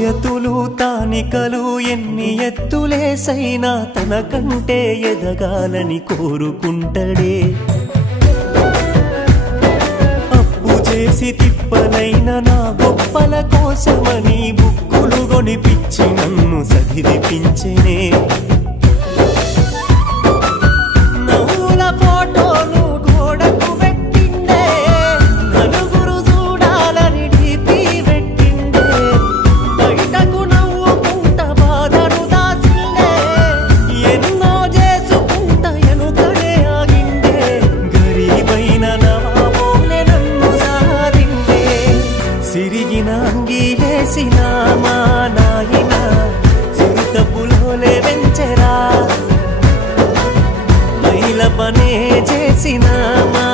తాయతులు తానికలు ఎన్ని ఎత్తులేసైనా తన కంటే ఎదగాలని కోరుకుంటడే అప్పు చేసి తిప్పనైనా నా గొప్పల కోసమని బుక్కులు కొనిపించి నన్ను చదివిపించెనే నవ్వుల ఫోటోలు గోడకు పెట్టిండే నలుగురు చూడాలని డీపీ పెట్టిండే బయటకు నవ్వుకుంట బాధను దాసిండే ఎన్నో చేసుకుంట ఎనుకనే ఆగిండే గరీబైన నవాబోనే నన్ను సారిండే సిరిగిన అంగీలేసిన మా నాయన చిరుతపులోలే వెంచెరా మైల పనే చేసిన మా